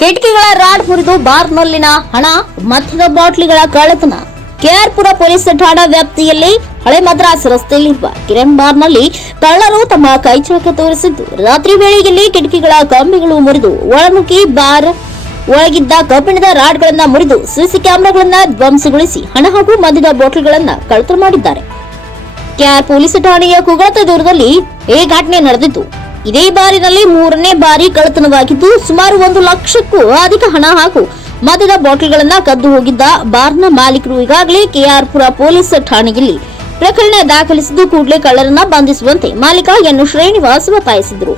ಕಿಟಕಿಗಳ ರಾಡ್ ಮುರಿದು ಬಾರ್ನಲ್ಲಿನ ಹಣ ಮದ್ಯದ ಬಾಟ್ಲಿಗಳ ಕಳ್ಳತನ. ಕೆಆರ್ಪುರ ಪೊಲೀಸ್ ಠಾಣಾ ವ್ಯಾಪ್ತಿಯಲ್ಲಿ ಹಳೆ ಮದ್ರಾಸ್ ರಸ್ತೆಯಲ್ಲಿರುವ ಕಿರಣ್ ಬಾರ್ನಲ್ಲಿ ಕಳ್ಳರು ತಮ್ಮ ಕೈಚಳಕ ತೋರಿಸಿದ್ದು, ರಾತ್ರಿ ವೇಳೆಯಲ್ಲಿ ಕಿಟಕಿಗಳ ಕಂಬಿಗಳು ಮುರಿದು ಒಳನುಗ್ಗಿ ಬಾರ್ ಒಳಗಿದ್ದ ಕಬ್ಬಿಣದ ರಾಡ್ಗಳನ್ನು ಮುರಿದು ಸಿಸಿ ಕ್ಯಾಮೆರಾಗಳನ್ನು ಧ್ವಂಸಗೊಳಿಸಿ ಹಣ ಹಾಗೂ ಮದ್ಯದ ಬಾಟಲ್ಗಳನ್ನು ಕಳ್ಳತನ ಮಾಡಿದ್ದಾರೆ. ಕೆಆರ್ ಪೊಲೀಸ್ ಠಾಣೆಯ ಕುಗಳತೆ ದೂರದಲ್ಲಿ ಈ ಘಟನೆ ನಡೆದಿದ್ದು, ಇದೇ ಬಾರಿನಲ್ಲಿ ಮೂರನೇ ಬಾರಿ ಕಳ್ಳತನವಾಗಿದ್ದು, ಸುಮಾರು 1 ಲಕ್ಷಕ್ಕೂ ಅಧಿಕ ಹಣ ಹಾಗೂ ಮದ್ಯದ ಬಾಟಲ್ಗಳನ್ನ ಕದ್ದು ಹೋಗಿದ್ದ ಬಾರ್ನ ಮಾಲೀಕರು ಈಗಾಗಲೇ ಕೆಆರ್ಪುರ ಪೊಲೀಸ್ ಠಾಣೆಯಲ್ಲಿ ಪ್ರಕರಣ ದಾಖಲಿಸಿದ್ದು, ಕೂಡಲೇ ಕಳ್ಳರನ್ನ ಬಂಧಿಸುವಂತೆ ಮಾಲೀಕ ಎನ್ ಶ್ರೀನಿವಾಸ್ ಒತ್ತಾಯಿಸಿದರು.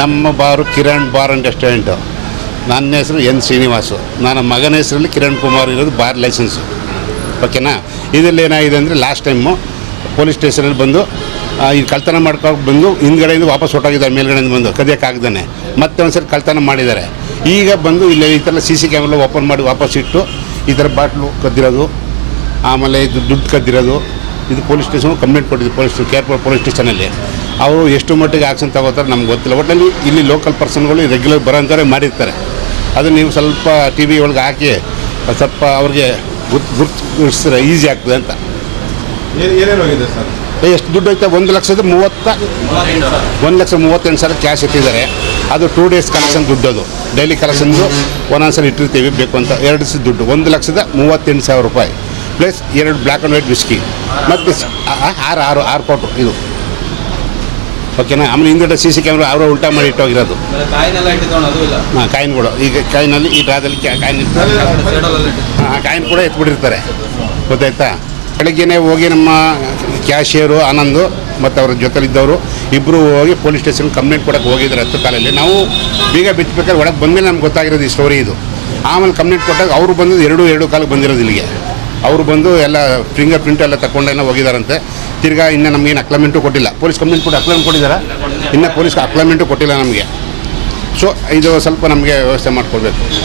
ನಮ್ಮ ಬಾರು ಕಿರಣ್ ಬಾರ್ ಅಂಡ್ ರೆಸ್ಟೋರೆಂಟು. ನನ್ನ ಹೆಸರು ಎನ್ ಶ್ರೀನಿವಾಸು. ನನ್ನ ಮಗನ ಹೆಸರಲ್ಲಿ ಕಿರಣ್ ಕುಮಾರ್ ಇರೋದು ಬಾರ್ ಲೈಸೆನ್ಸು. ಓಕೆನಾ. ಇದರಲ್ಲಿ ಏನಾಗಿದೆ ಅಂದರೆ ಲಾಸ್ಟ್ ಟೈಮು ಪೊಲೀಸ್ ಸ್ಟೇಷನಲ್ಲಿ ಬಂದು ಈ ಕಳ್ತನ ಮಾಡ್ಕೊಂಡು ಬಂದು ಹಿಂದ್ಗಡೆಯಿಂದ ವಾಪಸ್ ಹೊಟ್ಟೋಗಿದ್ದಾರೆ, ಮೇಲ್ಗಡೆಯಿಂದ ಬಂದು ಕದಿಯೋಕ್ಕಾಗ್ದಾನೆ ಮತ್ತೆ ಒಂದ್ಸರಿ ಕಳ್ತನ ಮಾಡಿದ್ದಾರೆ. ಈಗ ಬಂದು ಇಲ್ಲಿ ಈ ಥರ CC ಕ್ಯಾಮ್ರಾ ಓಪನ್ ಮಾಡಿ ವಾಪಸ್ ಇಟ್ಟು ಈ ಥರ ಬಾಟ್ಲು ಕದ್ದಿರೋದು, ಆಮೇಲೆ ಇದು ದುಡ್ಡು ಕದ್ದಿರೋದು, ಇದು ಪೊಲೀಸ್ ಸ್ಟೇಷನ್ ಕಂಪ್ಲೇಂಟ್ ಕೊಟ್ಟಿದ್ದು ಕೆಆರ್ಪುರ ಪೊಲೀಸ್ ಸ್ಟೇಷನಲ್ಲಿ. ಅವರು ಎಷ್ಟು ಮಟ್ಟಿಗೆ ಆಕ್ಷನ್ ತಗೋತಾರೆ ನಮ್ಗೆ ಗೊತ್ತಿಲ್ಲ. ಒಟ್ಟಲ್ಲಿ ಇಲ್ಲಿ ಲೋಕಲ್ ಪರ್ಸನ್ಗಳು ರೆಗ್ಯುಲರ್ ಬರೋಂಥವ್ರೆ ಮಾಡಿರ್ತಾರೆ. ಅದು ನೀವು ಸ್ವಲ್ಪ TV ಒಳಗೆ ಹಾಕಿ ಸ್ವಲ್ಪ ಅವ್ರಿಗೆ ಗುರ್ತಿಸಿದ್ರೆ ಈಸಿ ಆಗ್ತದೆ ಅಂತ. ಏನೇನೋಗಿದೆ ಸರ್? ಎಷ್ಟು ದುಡ್ಡು ಐತೆ? 1,38,000 ಕ್ಯಾಶ್ ಇಟ್ಟಿದ್ದಾರೆ. ಅದು 2 ಡೇಸ್ ಕಲೆಕ್ಷನ್ ದುಡ್ಡು. ಅದು ಡೈಲಿ ಕಲೆಕ್ಷನ್ದು ಒಂದೊಂದ್ಸಲ ಇಟ್ಟಿರ್ತೀವಿ ಬೇಕು ಅಂತ. 2 ದಿವಸ ದುಡ್ಡು 1,38,000 ರೂಪಾಯಿ plus 2 black and white whisky ಮತ್ತು 6 ಕೊಟ್ಟು ಇದು. ಓಕೆನಾ. ಆಮೇಲೆ ಹಿಂದ್ಗಡೆ CC ಕ್ಯಾಮ್ರಾ ಅವರು ಉಲ್ಟಾ ಮಾಡಿ ಇಟ್ಟೋಗಿರೋದು. ಹಾಂ, ಕಾಯಿನ್ಗಳು ಈಗ ಕಾಯಿನಲ್ಲಿ ಈ ಡ್ರಾದಲ್ಲಿ ಕಾಯಿನ್ ಕೂಡ ಎತ್ಬಿಟ್ಟಿರ್ತಾರೆ. ಗೊತ್ತಾಯ್ತಾ. ಬೆಳಗ್ಗೆನೇ ಹೋಗಿ ನಮ್ಮ ಕ್ಯಾಶಿಯರು ಆನಂದು ಮತ್ತು ಅವ್ರ ಜೊತೆಲಿದ್ದವರು ಇಬ್ಬರು ಹೋಗಿ ಪೊಲೀಸ್ ಸ್ಟೇಷನ್ ಕಂಪ್ಲೇಂಟ್ ಕೊಡೋಕ್ಕೆ ಹೋಗಿದ್ದಾರೆ 10 ಕಾಲಲ್ಲಿ. ನಾವು ಬೀಗ ಬಿಚ್ಚಬೇಕಾದ್ರೆ ಒಳಗೆ ಬಂದಮೇಲೆ ನಮ್ಗೆ ಗೊತ್ತಾಗಿರೋದು ಈ ಸ್ಟೋರಿ ಇದು. ಆಮೇಲೆ ಕಂಪ್ಲೇಂಟ್ ಕೊಟ್ಟಾಗ ಅವರು ಬಂದು 2 ಕಾಲಕ್ಕೆ ಬಂದಿರೋದು ಇಲ್ಲಿಗೆ. ಅವರು ಬಂದು ಎಲ್ಲ ಫಿಂಗರ್ ಪ್ರಿಂಟ್ ಎಲ್ಲ ತಗೊಂಡೇನೋ ಹೋಗಿದ್ದಾರಂತೆ. ತಿರ್ಗಾ ಇನ್ನೂ ನಮಗೇನು ಅಕ್ಲಮೆಂಟು ಕೊಟ್ಟಿಲ್ಲ. ಪೊಲೀಸ್ ಕಂಪ್ಲೇಂಟ್ ಕೊಟ್ಟು ಅಕ್ಲಮೆಂಟ್ ಕೊಟ್ಟಿದ್ದಾರೆ, ಇನ್ನೂ ಪೊಲೀಸ್ ಅಕ್ಲಮೆಂಟು ಕೊಟ್ಟಿಲ್ಲ ನಮಗೆ. ಸೊ ಇದು ಸ್ವಲ್ಪ ನಮಗೆ ವ್ಯವಸ್ಥೆ ಮಾಡಿಕೊಡ್ಬೇಕು.